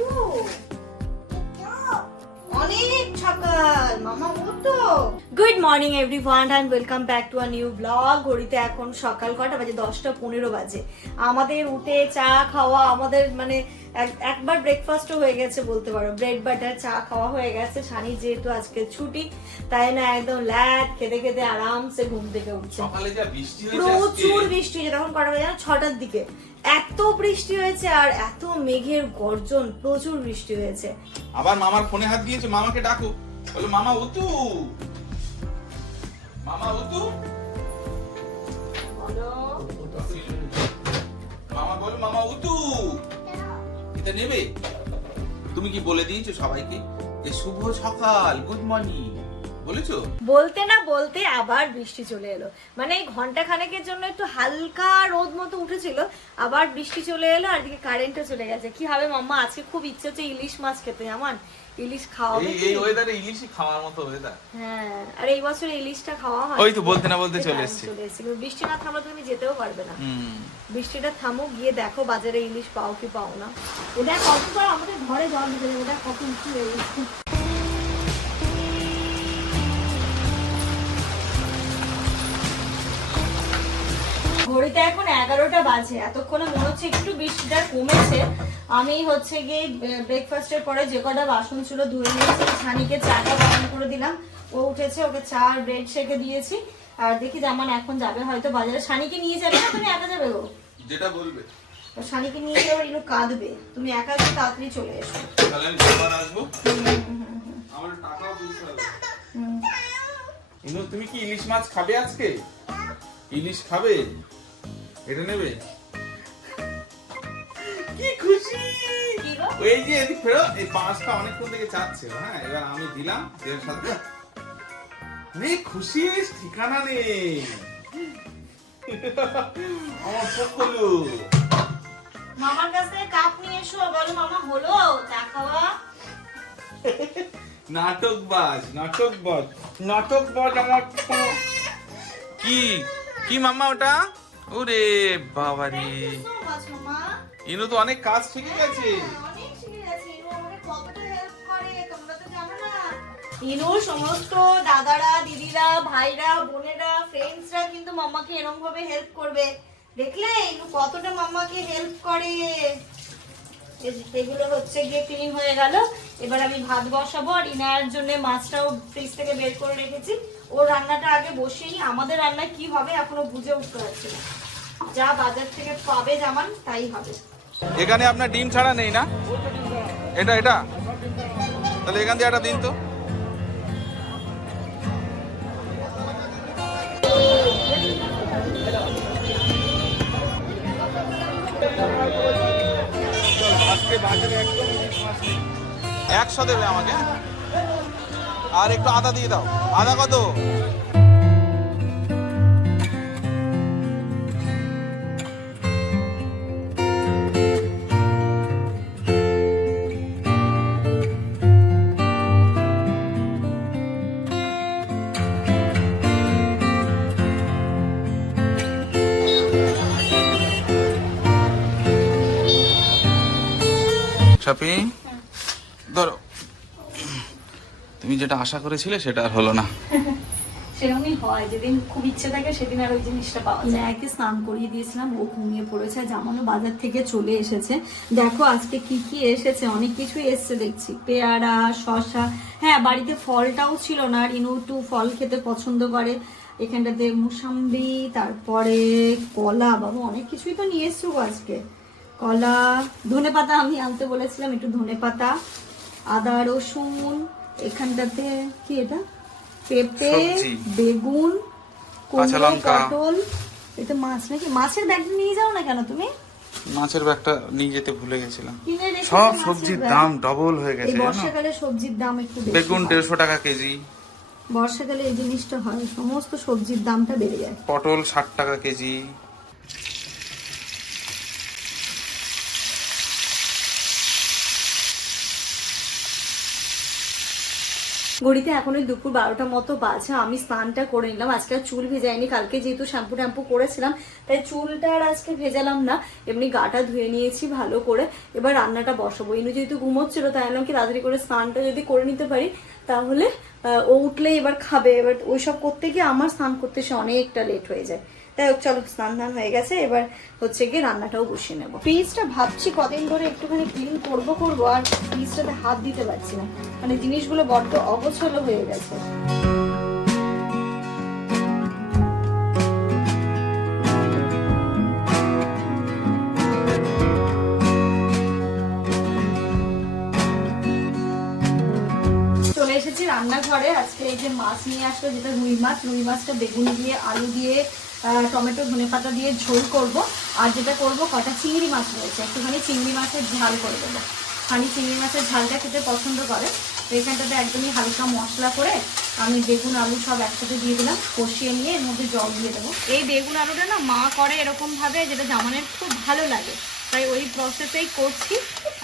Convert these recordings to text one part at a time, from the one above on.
উঠো অনেক সকাল মামা উঠো good morning everyone and welcome back to a new blog ঘড়িতে এখন সকাল কটা বাজে? দশটা পনেরো বাজে। আমাদের উঠে চা খাওয়া আমাদের মানে এক- একবার ব্রেকফাস্টও হয়ে গেছে বলতে পারো। ব্রেড বাটার চা খাওয়া হয়ে গেছে। শানি যেহেতু আজকে ছুটি তাই না একদম ল্যাদ খেতে খেতে আরামসে ঘুম থেকে উঠছে। সকালে যা বৃষ্টি হয়েছে আজকে। প্রচুর বৃষ্টি হয়েছে। তখন কটা বাজে? ছটার দিকে। এত বৃষ্টি হয়েছে আর এত মেঘের গর্জন প্রচুর বৃষ্টি হয়েছে। আবার মামার ফোনে হাত দিয়েছে মামাকে ডাকো। বলো মামা উতু। মামা উতু। মামা বলো মামা উতু। এটা নেবে? তুমি কি বলে দিয়েছ সবাইকে? যে শুভ সকাল গুড মর্নিং বলেছ? বলতে না বলতে আবার বৃষ্টি চলে এলো। মানে এই ঘণ্টা খানেকের জন্য একটু হালকা রোদ মতো উঠেছিল আবার বৃষ্টি চলে এলো আর এদিকে কারেন্টও চলে গেছে। কি হবে মাম্মা আজকে খুব ইচ্ছে হচ্ছে ইলিশ মাছ খেতে আমার ইলিশ খাওয়াবে এই ওয়েদারে ইলিশই খাওয়ার মতো ওয়েদার হ্যাঁ আর এই বছর ইলিশটা খাওয়া হয় ওই তো বলতে না বলতে চলে এসছে। চলে এসেছে। বৃষ্টি না থামলে তুমি যেতেও পারবে না। বৃষ্টিটা থামুক গিয়ে দেখো বাজারে ইলিশ পাও কি পাও না। ওটা কতবার আমাদের ঘরে জল যাবে ওটা কত উঁচু হয়ে গেছে। ঘড়িতে এখন এগারোটা বাজে। এতক্ষণে মনে হচ্ছে একটু বৃষ্টিটা কমেছে। আমি হচ্ছে গিয়ে ব্রেকফাস্টের পরে যে কটা বাসন ছিল ধুয়ে নিয়েছি ছানিকে চাটা গরম করে দিলাম। ও উঠেছে ওকে চা আর ব্রেড সেকে দিয়েছি। আর দেখি জামান এখন যাবে হয়তো বাজারে। ছানিকে নিয়ে যাবে না? তুমি একা যাবে গো যেটা বলবে। শানিকে নিয়ে গেলে ওর একটু কাঁদবে। তুমি একা একটু তাড়াতাড়ি চলে এসো। তাহলে আমি আসব। আমার টাকাও দিতে হবে। ইনু তুমি কি ইলিশ মাছ খাবে আজকে? ইলিশ খাবে? এটা নেবে? কি খুশি! ওই যে এদিক ফেরো এই পাঁচটা অনেকক্ষণ থেকে চাচ্ছে হ্যাঁ? এবার আমি দিলাম দেড় সাথে নেই খুশি ঠিকানা নেই। আমার মামার কাছ থেকে কাপ নিয়ে এসো বলো মামা হলো চা খাওয়া। নাটকবাজ নাটকবাজ নাটকবাজ আমার কি? কি মাম্মা ওটা? ওরে বাবা রে। ইনু তো অনেক কাজ শিখে গেছে অনেক শিখে গেছে। ইনু আমাকে কতটা help করে, তোমরা তো জানো না। ইনুর সমস্ত দাদারা দিদিরা ভাইরা বোনেরা ফ্রেন্ডসরা কিন্তু মাম্মাকে এরকম ভাবে হেল্প করবে দেখলে ইনু কতটা মাম্মাকে হেল্প করে এগুলো হচ্ছে গিয়ে ক্লিন হয়ে গেল এবার আমি ভাত বসাবো আর ইনার জন্য মাছটাও ফ্রিজ থেকে বের করে রেখেছি ওর রান্নাটা আগে বসেই আমাদের রান্নায় কি হবে এখনও বুঝে উঠতে পারছি না। যা বাজার থেকে পাবে জামান, তাই হবে। এখানে আপনার ডিম ছাড়া নেই না? এটা এটা? তাহলে এখান দিয়ে একটা দিন তো। একশো দেবে আমাকে আর একটু আদা দিয়ে দাও। আদা কত? সাপি ধরো তুমি যেটা আশা করেছিলে সেটা আর হলো না। সেরকমই হয় যেদিন খুব ইচ্ছে থাকে সেদিন আর ওই জিনিসটা পাওয়া যায়। ইনায়াকে স্নান করিয়ে দিয়েছিলাম ও ঘুমিয়ে পড়েছে জামানো বাজার থেকে চলে এসেছে। দেখো আজকে কি কি এসেছে অনেক কিছুই এসেছে দেখছি। পেয়ারা শশা হ্যাঁ বাড়িতে ফলটাও ছিল না আর ইনু একটু ফল খেতে পছন্দ করে। এখানটাতে মুসাম্বি তারপরে কলা বাবা অনেক কিছুই তো নিয়ে এসছো গো আজকে। কলা ধনে পাতা আমি আনতে বলেছিলাম একটু ধনে পাতা আদা রসুন এখানটাতে কি এটা? পেঁপে বেগুন কুমড়ো। পটল। এটা মাছ নাকি? মাছের ব্যাগটা নিয়ে যাও না কেন তুমি? মাছের ব্যাগটা নিয়ে যেতে ভুলে গেছিলাম। সব সবজির দাম ডবল হয়ে গেছে বর্ষাকালে সবজির দাম একটু বেশি বেগুন। দেড়শো টাকা কেজি। বর্ষাকালে এই জিনিসটা হয় সমস্ত সবজির দামটা বেড়ে যায়। পটল ষাট টাকা কেজি। ঘড়িতে এখন ওই দুপুর বারোটা মতো বাজে, আমি স্নানটা করে নিলাম। আজকে আর চুল ভেজাইনি, কালকে যেহেতু শ্যাম্পু ট্যাম্পু করেছিলাম, তাই চুলটা আর আজকে ভেজালাম না। এমনি গাটা ধুয়ে নিয়েছি ভালো করে। এবার রান্নাটা বসাবো। ইনু যেহেতু ঘুমোচ্ছিল, তাই আমি কি তাড়াতাড়ি করে স্নানটা যদি করে নিতে পারি, তাহলে ও উঠলে এবার খাবে। এবার ওইসব করতে গিয়ে আমার স্নান করতে সে অনেকটা লেট হয়ে যায়। তাই হোক চলো স্নান ধান হয়ে গেছে, এবার হচ্ছে গিয়ে রান্নাটাও বসিয়ে নেব। ফ্রিজটা ভাবছি কদিন ধরে একটুখানি ক্লিন করব করব, আর ফ্রিজটাতে হাত দিতে পারছি না। মানে জিনিসগুলো বড্ড অগোছলো হয়ে গেছে। রান্নাঘরে। আজকে এই যে মাছ নিয়ে আসলো, যেটা রুই মাছ, রুই মাছটা বেগুন দিয়ে, আলু দিয়ে টমেটো, ধনে পাতা দিয়ে ঝোল করব। আর যেটা করব, কটা চিংড়ি মাছ রয়েছে। একটুখানি চিংড়ি মাছের ঝাল করে দেবো। খানি চিংড়ি মাছের ঝালটা খেতে পছন্দ করে। তো এখানটাতে একদমই হালকা মশলা করে আমি বেগুন, আলু সব একসাথে দিয়ে দিলাম। কষিয়ে নিয়ে এর মধ্যে জল দিয়ে দেবো। এই বেগুন, আলুটা না মা করে এরকমভাবে যেটা জামানের খুব ভালো লাগে। তাই ওই প্রসেসেই করছি।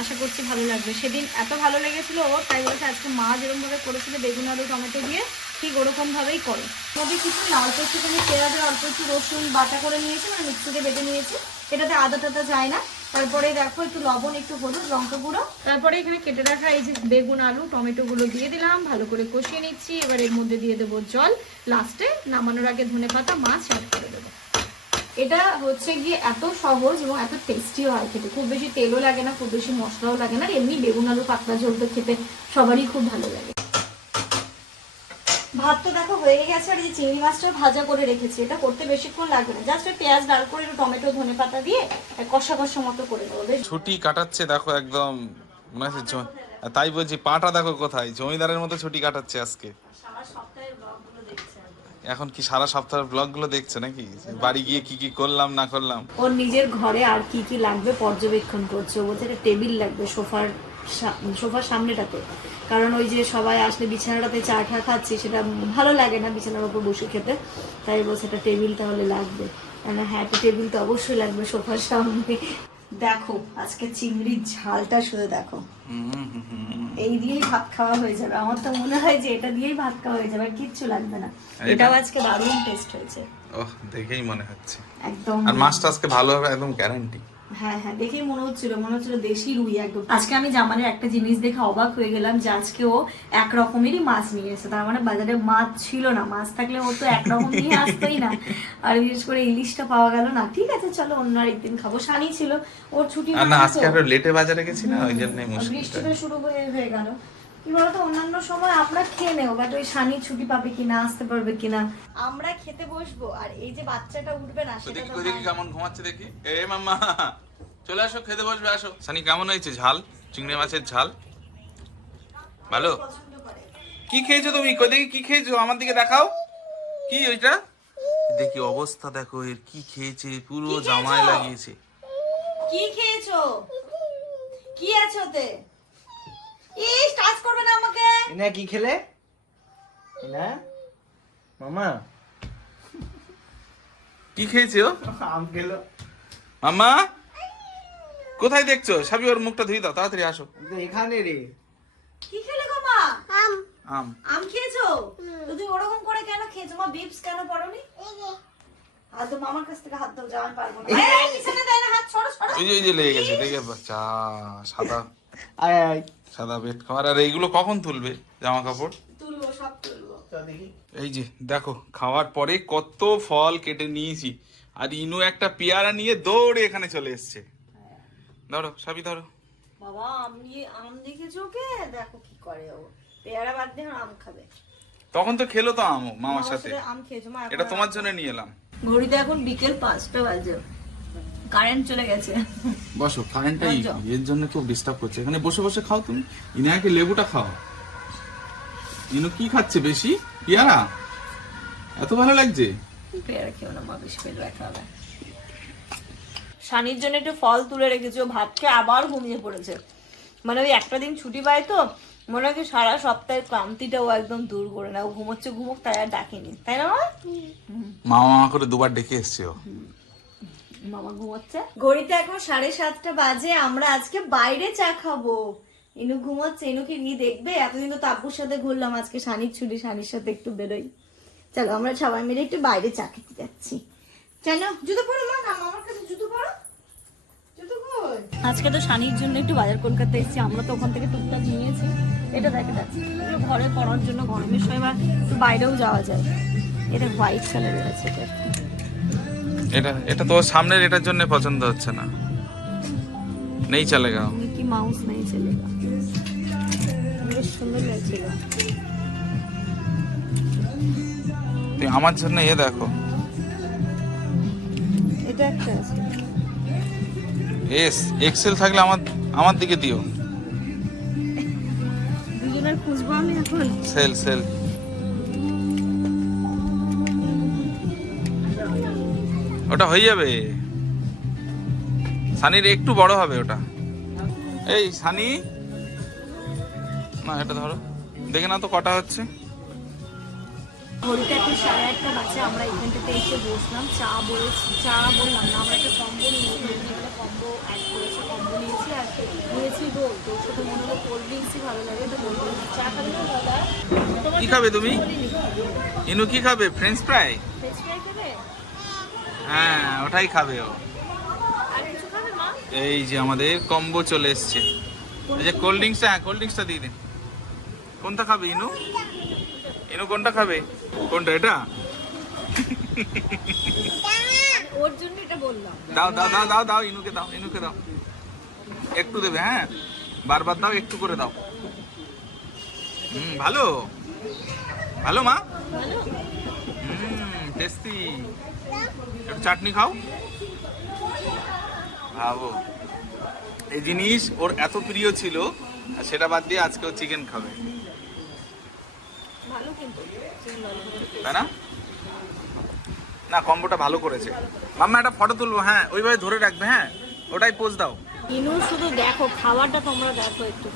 আশা করছি ভালো লাগবে। সেদিন এত ভালো লেগেছিল তাই বলেছে আজকে মা যেরকম ভাবে করেছিল বেগুন, আলু, টমেটো দিয়ে ঠিক ওরকম ভাবেই করে। তবে কিছু না অল্প একটুখানি পেঁয়াজ আর অল্প একটু রসুন বাটা করে নিয়েছি মানে মিক্সিতে বেটে নিয়েছি। এটাতে আদা টাদা যায় না। তারপরে দেখো একটু লবণ, একটু হলুদ, লঙ্কা গুঁড়ো। তারপরে এখানে কেটে রাখা এই যে বেগুন, আলু, টমেটো গুলো দিয়ে দিলাম। ভালো করে কষিয়ে নিচ্ছি। এবার এর মধ্যে দিয়ে দেবো জল। লাস্টে নামানোর আগে ধনে পাতা মাছ অ্যাড করে দেবো। এটা হচ্ছে গিয়ে এত সহজ এবং এত টেস্টিও হয় খেতে। খুব বেশি তেলও লাগে না, খুব বেশি মশলাও লাগে না। এমনি বেগুন, আলু, পাতলা ঝোলটা খেতে সবারই খুব ভালো লাগে। ভাত তো দেখো হয়ে গেছে আর এই চিংড়ি মাছটা ভাজা করে রেখেছি। এটা করতে বেশিক্ষণ লাগবে না। জাস্ট পেঁয়াজ ডাল করে একটু টমেটো ধনে পাতা দিয়ে কষা কষা মতো করে দেবো। বেশ ছুটি কাটাচ্ছে দেখো একদম। মনে হচ্ছে তাই বলছি পাটা দেখো কোথায়? জমিদারের মতো ছুটি কাটাচ্ছে আজকে। সারা সপ্তাহের ব্লগগুলো দেখছে এখন। কি সারা সপ্তাহের ব্লগগুলো দেখছে নাকি? বাড়ি গিয়ে কি কি করলাম না করলাম? ওর নিজের ঘরে আর কি কি লাগবে পর্যবেক্ষণ করছে। ও বলছে টেবিল লাগবে সোফার সোফার সামনেটাতে কারণ ওই যে সবাই আসলে বিছানাটাতে চা ঠা খাচ্ছি সেটা ভালো লাগে না বিছানার উপর বসে খেতে। তাই বলছে একটা টেবিল তাহলে লাগবে। মানে হ্যাঁ একটা টেবিল তো অবশ্যই লাগবে সোফার সামনে। দেখো আজকে চিংড়ির ঝালটা শুধু দেখো। এই দিয়েই ভাত খাওয়া হয়ে যাবে। আমার তো মনে হয় যে এটা দিয়েই ভাত খাওয়া হয়ে যাবে আর কিচ্ছু লাগবে না। এটাও আজকে দারুণ টেস্ট হয়েছে। ওহ দেখেই মনে হচ্ছে। একদম। আর মাছটা আজকে ভালো হবে একদম গ্যারান্টি হ্যাঁ হ্যাঁ দেখেই মনে হচ্ছিল মনে হচ্ছিল দেশি রুই একদম। আজকে আমি জামানের একটা জিনিস দেখে অবাক হয়ে গেলাম যে আজকে ও এক রকমেরই মাছ নিয়ে এসেছে। তার মানে বাজারে মাছ ছিল না মাছ থাকলে ও তো একরকম নিয়ে আসতোই না। আর বিশেষ করে ইলিশটা পাওয়া গেল না। ঠিক আছে চলো অন্য আরেকদিন খাব। সানি ছিল ওর ছুটি না আজকে তো। লেটে বাজারে গেছি না ওই জন্যই মুশকিলটা। বৃষ্টিটা শুরু হয়ে হয়ে গেল। কি বলতো অন্যান্য সময় আমরা খেয়ে নেও বাট ওই সানি ছুটি পাবে কিনা আসতে পারবে কিনা। আমরা খেতে বসবো আর এই যে বাচ্চাটা উঠবে না সেটা দেখি দেখি কেমন ঘুমাচ্ছে দেখি। এ মাম্মা চলে আসো খেতে বসবে আসো। সানি কেমন হয়েছে? ঝাল? চিংড়ি মাছের ঝাল? ভালো? কি খেয়েছো তুমি? কই দেখি কি খেয়েছো? আমার দিকে দেখাও। কি ওইটা দেখি অবস্থা দেখো এর কি খেয়েছে? পুরো জামায় লাগিয়েছে। কি খেয়েছো? কি আছে ওতে? ইস টাচ করবে না আমাকে। ইনা কি খেলে? ইনা? মামা। কি খেয়েছে ও? আম খেলো। মাম্মা কোথায় দেখছ? সাবি ওর মুখটা ধুই দাও তাড়াতাড়ি আসো। তো এখানে রে। কি খেলে গো মা? আম। আম। আম খেয়েছো? তুমি ওরকম করে কেন খেয়েছো? মা বিপস কেন পড়োনি? আর তো মামার কাছ থেকে হাত দাও যা আমি পারব না। এই, পিছনে দেয় না হাত ছড়ো ছড়ো ওই যে লেগে গেছে দেখে চা সাদা। আয় আয়। সাদা পেট খাবার। আর এইগুলো কখন তুলবে জামা কাপড়? তুলবো সব তুলবো। চল দেখি। এই যে দেখো খাওয়ার পরে কত ফল কেটে নিয়েছি। আর ইনু একটা পেয়ারা নিয়ে দৌড়ে এখানে চলে এসছে। ধরো সবই ধরো। বাবা আম আম দেখেছ ওকে? দেখো কি করে ও। পেয়ারা বাদ দিয়ে আম খাবে। তখন তো খেলো তো আম মামার সাথে। সাথে আম খেয়েছো মা এটা তোমার জন্য নিয়ে এলাম। ঘড়িতে এখন বিকেল পাঁচটা বাজে। কারেন্ট চলে গেছে। বসো কারেন্টটাই যাও। এর জন্য খুব ডিস্টার্ব করছে। এখানে বসে বসে খাও তুমি। ইনাকে লেবুটা খাও ইনু কি খাচ্ছে বেশি? পেয়ারা? এত ভালো লাগছে। পেয়ারা খেও না মা বেশি পেট ব্যথা হবে শানির জন্য একটু ফল তুলে রেখেছি ও ভাত খেয়ে আবার ঘুমিয়ে পড়েছে। মানে ওই একটা দিন ছুটি পায় তো মনে হয় কি সারা সপ্তাহের ক্লান্তিটা ও একদম দূর করে না ও ঘুমোচ্ছে ঘুমোক তাই আর ডাকিনি। তাই না মা? মা মামা করে দুবার ডেকে এসছে ও। মামা ঘুমোচ্ছে? ঘড়িতে এখন সাড়ে সাতটা বাজে আমরা আজকে বাইরে চা খাব। ইনু ঘুমোচ্ছে ইনুকে নিয়ে দেখবে। এতদিন তো তাব্বুর সাথে ঘুরলাম আজকে শানির ছুটি শানির সাথে একটু বেরোই। চলো আমরা সবাই মিলে একটু বাইরে চা খেতে যাচ্ছি। চলো জুতো পরো মা না আমার কাছে জুতো পরো। আজকে তো শানির জন্য একটু বাজার কলকাতা এসেছি আমরা তো ওখান থেকে টুকটাক নিয়েছি। এটা দেখে যাচ্ছে। ঘরে পরার জন্য গরমের সময় বা একটু বাইরেও যাওয়া যায়। এটা হোয়াইট কালারের আছে। এটা এটা এটা তো সামনের এটার জন্য পছন্দ হচ্ছে না। নেই চলে গেল মিকি মাউস নেই বেশ সুন্দর লাগছিল। তুই আমার জন্য এ দেখো। এটা একটা আছে। এস এক্সেল থাকলে আমার আমার দিকে দিও। দুজনের খুঁজবো আমি এখন? Cell cell. ওটা হয়ে যাবে। সানির একটু বড় হবে ওটা। এই সানি। না এটা ধরো। দেখে না তো কটা হচ্ছে। ঘড়িটা এখন সাড়ে আটটা বাজে আমরা এখানটাতে এসে বসলাম। চা বলেছি চা বললাম না আমরা একটা কম্বো নিয়েছি। একটা কম্বো অ্যাড করেছি কম্বো নিয়েছি আর নিয়েছি রোল তো সাথে মনে হলো কোল্ড ড্রিঙ্কসই ভালো লাগে তো বলব চা খাবে না দাদা। তোমার কি খাবে তুমি? ইনু কি খাবে? ফ্রেঞ্চ ফ্রাই ফ্রেঞ্চ ফ্রাই হ্যাঁ ওটাই খাবে ও। এই যে আমাদের কম্বো চলে এসছে। এই যে কোল্ড ড্রিঙ্কসটা হ্যাঁ কোল্ড ড্রিঙ্কসটা দিয়ে দিন কোনটা খাবে ইনু? ইনু কোনটা খাবে? কোনটা এটা? ওর জন্য এটা বললাম। দাও দাও দাও দাও দাও ইনুকে দাও ইনুকে দাও। একটু দেবে হ্যাঁ? বারবার দাও একটু করে দাও। হুম ভালো? ভালো মা? হুম। টেস্টি। একটু চাটনি খাও। ভাবো এই জিনিস ওর এত প্রিয় ছিল আর সেটা বাদ দিয়ে আজকে ও চিকেন খাবে। তাই না? না কম্বোটা ভালো করেছে। মাম্মা একটা ফটো তুলবো হ্যাঁ ওইভাবে ধরে রাখবে হ্যাঁ? ওটাই পোজ দাও। ইনু শুধু দেখো খাবারটা তোমরা দেখো একটু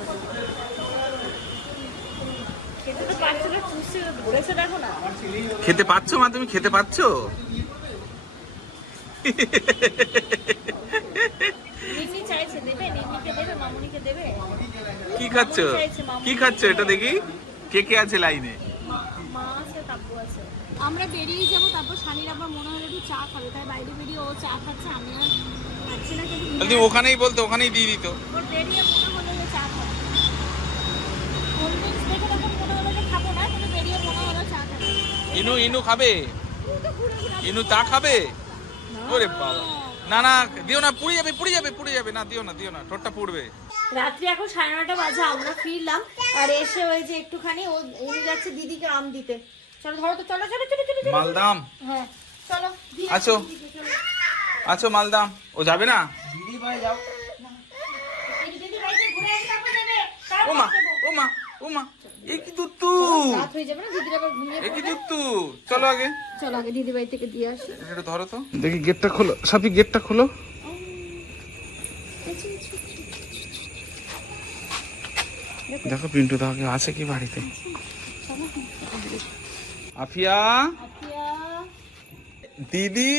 খেতে তো খেতে পাচ্ছো মা? তুমি খেতে পাচ্ছো? কি খাচ্ছ? কি খাচ্ছ এটা দেখি? কে কে আছে লাইনে? আমরা বেরিয়ে যাব তারপর আবার মনে হলো একটু চা খাবে তাই বাইরে বেরিয়ে ও চা খাচ্ছে আমি আর খাচ্ছি না কিন্তু তুমি ওখানেই বলতো ওখানেই দিয়ে দিত। বেরিয়ে মনে হলো যে চা খাবে কোল্ড ড্রিঙ্কস দেখে তখন মনে হলো যে খাব না কিন্তু বেরিয়ে মনে হলো চা খাবে ইনু ইনু খাবে? ইনু তা খাবে? ওরে বাবা। না না দিও না পুড়ে যাবে পুড়ে যাবে পুড়ে যাবে। না দিও না দিও না ঠোঁটটা পুড়বে। রাত্রি এখন সাড়ে নটা বাজে আমরা ফিরলাম আর এসে ওই যে একটুখানি ও উনি যাচ্ছে দিদিকে আম দিতে। চলো ধরো তো চলো চলো চলো চলো মালদাম? হ্যাঁ চলো আছো? আছো মালদাম? ও যাবে না? দিদি ভাই যাও। দিদি দিদি বাড়িতে ঘুরে এসে তারপর যাবে তারপর ও মা ও মা ও মা এ কি দুত্তু? রাত হয়ে যাবে না দিদির আবার ঘুমিয়ে এ কি দুত্তু? চলো আগে। চলো আগে দিদি বাড়ি থেকে দিয়ে আসি এটা ধরো তো। দেখি গেটটা খোলো। সাপি গেটটা খোলো। দেখো পিন্টু দা আগে আছে কি বাড়িতে? আফিয়া? দিদি?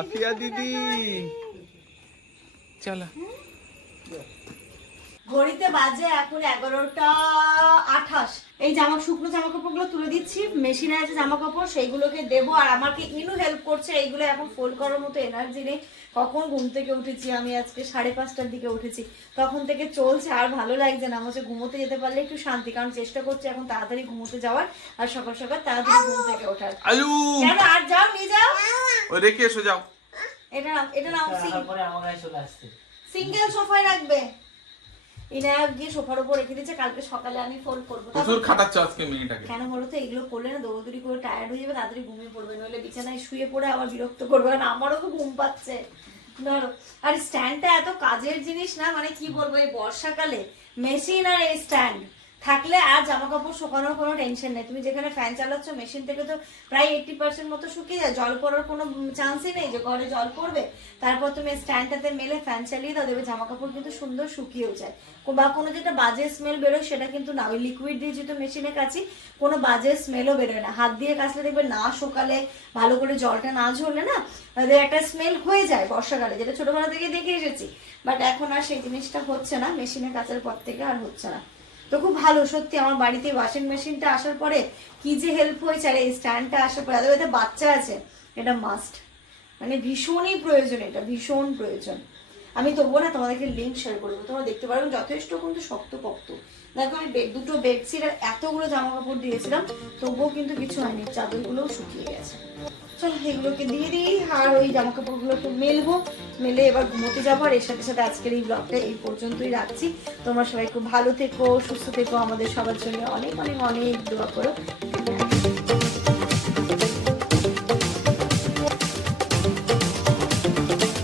আফিয়া দিদি? চলো। ঘড়িতে বাজে এখন এগারোটা আঠাশ। এই জামা শুকনো জামা কাপড়গুলো তুলে দিচ্ছি মেশিনে আছে জামা কাপড় সেইগুলোকে দেবো। আর আমাকে ইনু হেল্প করছে এইগুলো এখন ফোল্ড করার মতো এনার্জি নেই। কখন ঘুম থেকে উঠেছি আমি আজকে? সাড়ে পাঁচটার দিকে উঠেছি। তখন থেকে চলছে আর ভালো লাগছে না। হচ্ছে ঘুমোতে যেতে পারলে একটু শান্তি কারণ চেষ্টা করছি এখন তাড়াতাড়ি ঘুমোতে যাওয়ার আর সকাল সকাল তাড়াতাড়ি ঘুম থেকে ওঠার। কেন? আর যাও নিয়ে যাও। ওই রেখে এসো যাও। এটা নাও এটা নাও তারপরে আমার কাছে চলে আসছে। সিঙ্গেল সোফায় রাখবে। ইনায়াক গিয়ে সোফার উপর রেখে দিয়েছে কালকে সকালে আমি ফোন করব। প্রচুর খাটাচ্ছ আজকে মেয়েটাকে। কেন বলো তো এগুলো করলে না দৌড়দৌড়ি করে টায়ার্ড হয়ে যাবে তাড়াতাড়ি ঘুমিয়ে পড়বে নইলে বিছানায় শুয়ে পড়ে আবার বিরক্ত করবে না আমারও তো ঘুম পাচ্ছে। ধরো আর স্ট্যান্ডটা এত কাজের জিনিস না মানে কি বলব এই বর্ষাকালে মেশিন আর এই স্ট্যান্ড থাকলে আর জামা কাপড় শুকানোর কোনো টেনশন নেই। তুমি যেখানে ফ্যান চালাচ্ছ মেশিন থেকে তো প্রায় এইটি পার্সেন্ট মতো শুকিয়ে যায়। জল পড়ার কোনো চান্সই নেই যে ঘরে জল পড়বে। তারপর তুমি স্ট্যান্ডটাতে মেলে ফ্যান চালিয়ে দাও দেবে জামা কাপড় কিন্তু সুন্দর শুকিয়েও যায়। বা কোনো যেটা বাজে স্মেল বেরোয়, সেটা কিন্তু না। ওই লিকুইড দিয়ে যেহেতু মেশিনে কাছি কোনো বাজে স্মেলও বেরোয় না। হাত দিয়ে কাচলে দেখবে না শুকালে, ভালো করে জলটা না ঝরলে না একটা স্মেল হয়ে যায় বর্ষাকালে, যেটা ছোটবেলা থেকে দেখে এসেছি। বাট এখন আর সেই জিনিসটা হচ্ছে না। মেশিনে কাচার পর থেকে আর হচ্ছে না। তো খুব ভালো, সত্যি আমার বাড়িতে ওয়াশিং মেশিনটা আসার পরে কি যে হেল্প হয়েছে, আর এই স্ট্যান্ডটা আসার পরে আদৌ এতে বাচ্চা আছে, এটা মাস্ট মানে ভীষণই প্রয়োজন এটা, ভীষণ প্রয়োজন। আমি তবুও না তোমাদেরকে লিঙ্ক শেয়ার করব তোমরা দেখতে পারো যথেষ্ট কিন্তু শক্ত পক্ত দেখো, আমি bed- দুটো বেডশিট আর এতগুলো জামা কাপড় দিয়েছিলাম, তবুও কিন্তু কিছু হয়নি, চাদরগুলোও শুকিয়ে গেছে। চলো, এগুলোকে দিয়ে দিই, আর ওই জামা কাপড়গুলো একটু মেলবো। মেলে এবার ঘুমোতে যাব, আর এর সাথে সাথে আজকের এই ব্লগটা এই পর্যন্তই রাখছি। তোমরা সবাই খুব ভালো থেকো, সুস্থ থেকো, আমাদের সবার জন্য অনেক অনেক অনেক দোয়া করো।